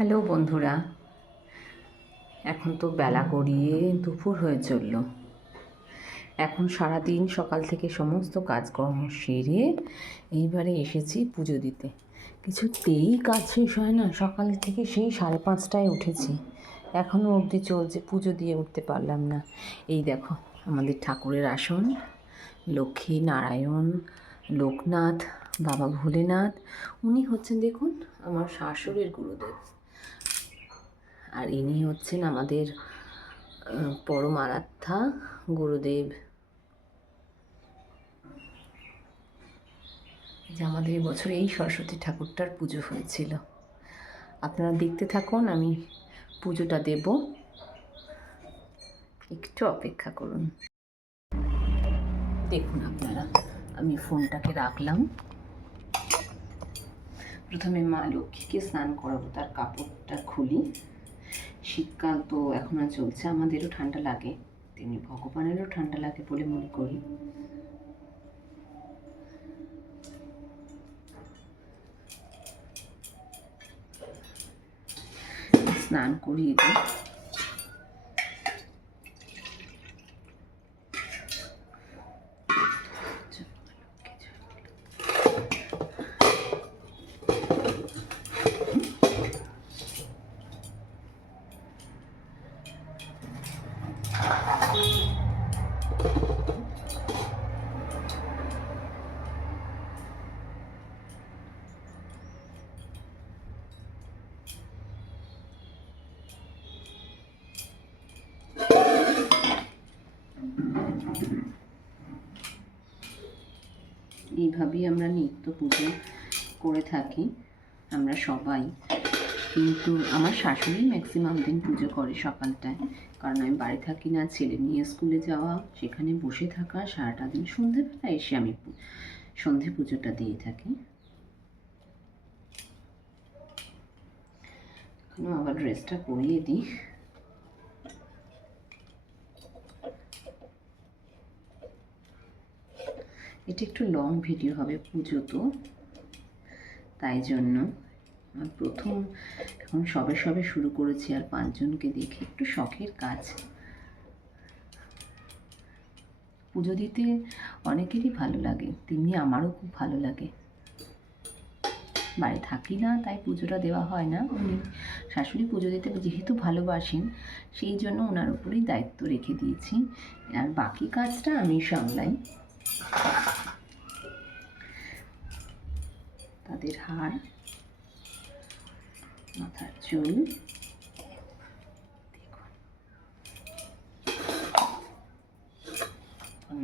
Hello বন্ধুরা, এখন তো বেলা গড়িয়ে দুপুর হয়ে চলল। এখন সারাদিন সকাল থেকে সমস্ত কাজকর্ম সেরে এইবারে এসেছি পুজো দিতে। কিছুতেই কাজ শেষ হয় না, সকাল থেকে সেই সাড়ে পাঁচটায় উঠেছি। এখনও অবধি চলছে, পুজো দিয়ে উঠতে পারলাম না। এই দেখো, আমাদের ঠাকুরের আসন, লক্ষ্মী নারায়ণ, লোকনাথ, বাবা ভোলেনাথ, উনি হচ্ছেন দেখুন আমার শাশুড়ির গুরুদেব। আর ইনি হচ্ছেন আমাদের পরম আরাধ্যা গুরুদেব। যে আমাদের এবছর এই সরস্বতী ঠাকুরটার পুজো হয়েছিল। আপনারা দেখতে থাকুন, আমি পুজোটা দেব। একটু অপেক্ষা করুন। দেখুন আপনারা, আমি ফোনটাকে রাখলাম। প্রথমে মা লক্ষ্মীকে স্নান করাবো, তার কাপড়টা খুলি। শীতকাল তো এখনও চলছে, আমাদেরও ঠান্ডা লাগে, তেমনি ভগবানেরও ঠান্ডা লাগে বলে মনে করি। স্নান করিয়ে দিই। এইভাবেই আমরা নিত্য পুজো করে থাকি, আমরা সবাই। কিন্তু আমার শাশুড়ি ম্যাক্সিমাম দিন পুজো করে সকালটায়। কারণ আমি বাড়ি থাকি না, ছেলে নিয়ে স্কুলে যাওয়া, সেখানে বসে থাকা, সারাটা দিন সন্ধেবেলা এসে আমি সন্ধে পুজোটা দিয়ে থাকি। আবার ড্রেসটা পরিয়ে দিই। এটা একটু লং ভিডিও হবে পুজো তো। তাই জন্য প্রথম এখন সবে সবে শুরু করেছি আর পাঁচজনকে দেখে একটু শখের কাজ। পুজো দিতে অনেকেরই ভালো লাগে, তেমনি আমারও খুব ভালো লাগে। বাড়ি থাকি না, তাই পুজোটা দেওয়া হয় না। উনি শাশুড়ি পুজো দিতে যেহেতু ভালোবাসেন, সেই জন্য ওনার উপরেই দায়িত্ব রেখে দিয়েছি। আর বাকি কাজটা আমি সামলাই। তাদের হাড় মাথার চুল।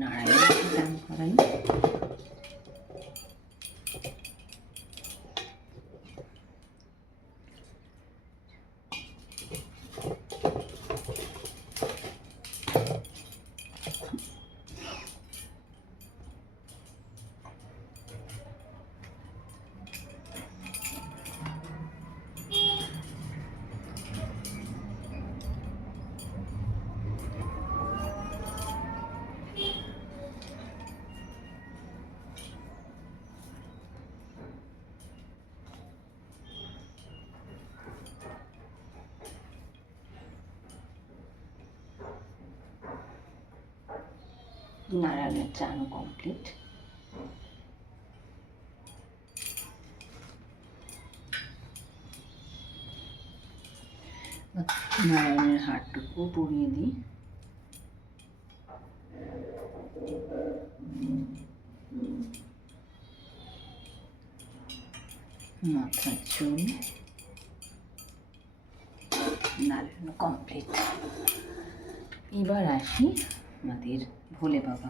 নারায়ণ করাই। নারায়ণের চানও কমপ্লিট নারায়ণের হারটুকু পরিয়ে দিই। মাথার চুল। নারায়ণ কমপ্লিট এবার আসি আমাদের ভোলে বাবা।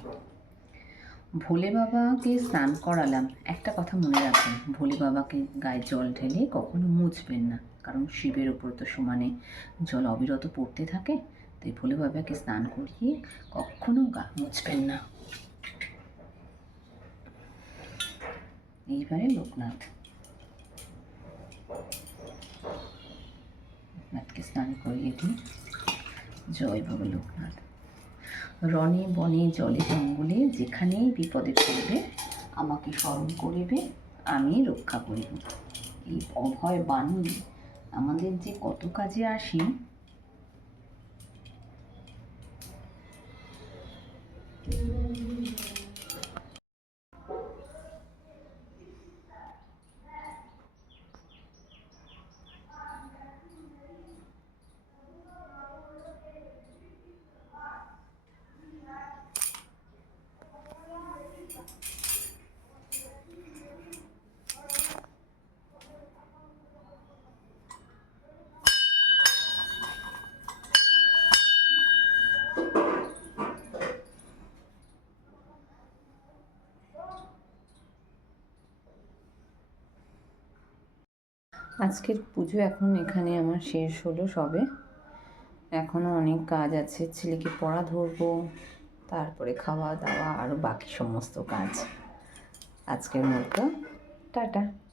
ভোলে বাবাকে স্নান করালাম। একটা কথা মনে রাখবেন, ভোলে বাবাকে গায়ে জল ঢেলে কখনো মুছবেন না। কারণ শিবের ওপর তো সমানে জল অবিরত পড়তে থাকে, তাই ভোলে বাবাকে স্নান করিয়ে কখনো গা মুছবেন না। এইবারে লোকনাথ। লোকনাথকে স্নান করিয়ে দিই। জয় বাবা লোকনাথ। রণে বনে, জলে, জঙ্গলে যেখানেই বিপদে পড়বে, আমাকে স্মরণ করিবে, আমি রক্ষা করিব। এই অভয় বাণী আমাদের যে কত কাজে আসি আজকের পুজো এখন এখানে আমার শেষ হলো সবে। এখনও অনেক কাজ আছে, ছেলেকে পড়া ধরবো তারপরে খাওয়া দাওয়া আরও বাকি সমস্ত কাজ আজকের মতো। টাটা।